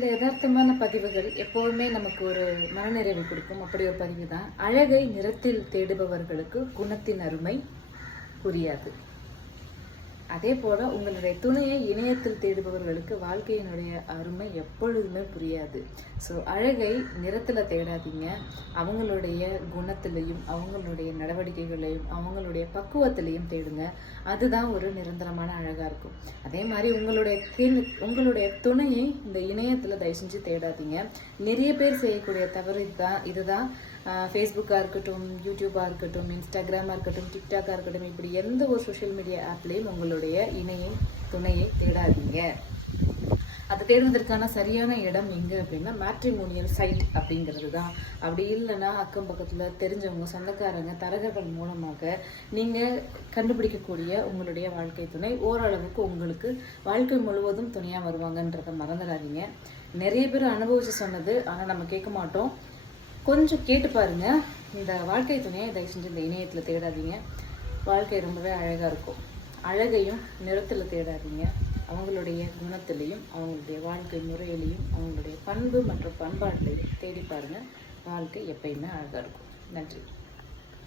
இந்த யதார்த்தமான பதிவுகள் எப்போதுமே நமக்கு ஒரு மனநிறைவு கொடுக்கும். அப்படி ஒரு பதிவு தான் அழகை நிறத்தில் தேடுபவர்களுக்கு குணத்தின் அருமை புரியாது. அதே போல உங்களுடைய துணையை இணையத்தில் தேடுபவர்களுக்கு வாழ்க்கையினுடைய அருமை எப்பொழுதுமே புரியாது. ஸோ அழகை நிறத்தில் தேடாதீங்க. அவங்களுடைய குணத்திலையும் அவங்களுடைய நடவடிக்கைகளையும் அவங்களுடைய பக்குவத்திலையும் தேடுங்க. அதுதான் ஒரு நிரந்தரமான அழகாக இருக்கும். அதே மாதிரி உங்களுடைய உங்களுடைய துணையை இந்த இணையத்தில் தயவு செஞ்சு தேடாதீங்க. நிறைய பேர் செய்யக்கூடிய தவறு இதுதான். இதுதான் ஃபேஸ்புக்காக இருக்கட்டும் யூடியூப்பாக இருக்கட்டும் இன்ஸ்டாகிராமாக இருக்கட்டும் டிக்டாக்காக இருக்கட்டும் இப்படி எந்த ஒரு சோஷியல் மீடியா ஆப்லேயும் உங்களுடைய இணையை துணையை தேடாதீங்க. அதை தேடுவதற்கான சரியான இடம் எங்கே அப்படின்னா மேட்ரிமோனியல் சைட் அப்படிங்கிறது தான் அப்படி இல்லைன்னா அக்கம் பக்கத்தில் தெரிஞ்சவங்க சொந்தக்காரங்க தரகர்கள் மூலமாக நீங்கள் கண்டுபிடிக்கக்கூடிய உங்களுடைய வாழ்க்கை துணை ஓரளவுக்கு உங்களுக்கு வாழ்க்கை முழுவதும் துணையாக வருவாங்கன்றதை மறந்துடாதீங்க. நிறைய பேர் அனுபவிச்சு சொன்னது ஆனால் நம்ம கேட்க மாட்டோம். கொஞ்சம் கேட்டு பாருங்க. இந்த வாழ்க்கை துணையை தயவு செஞ்சு இந்த இணையத்தில் தேடாதீங்க. வாழ்க்கை ரொம்பவே அழகாக இருக்கும். அழகையும் நிறத்தில் தேடாதீங்க. அவங்களுடைய குணத்திலையும் அவங்களுடைய வாழ்க்கை முறையிலையும் அவங்களுடைய பண்பு மற்றும் பண்பாட்டிலையும் தேடி பாருங்கள் வாழ்க்கை எப்பயுமே அழகாக இருக்கும். நன்றி.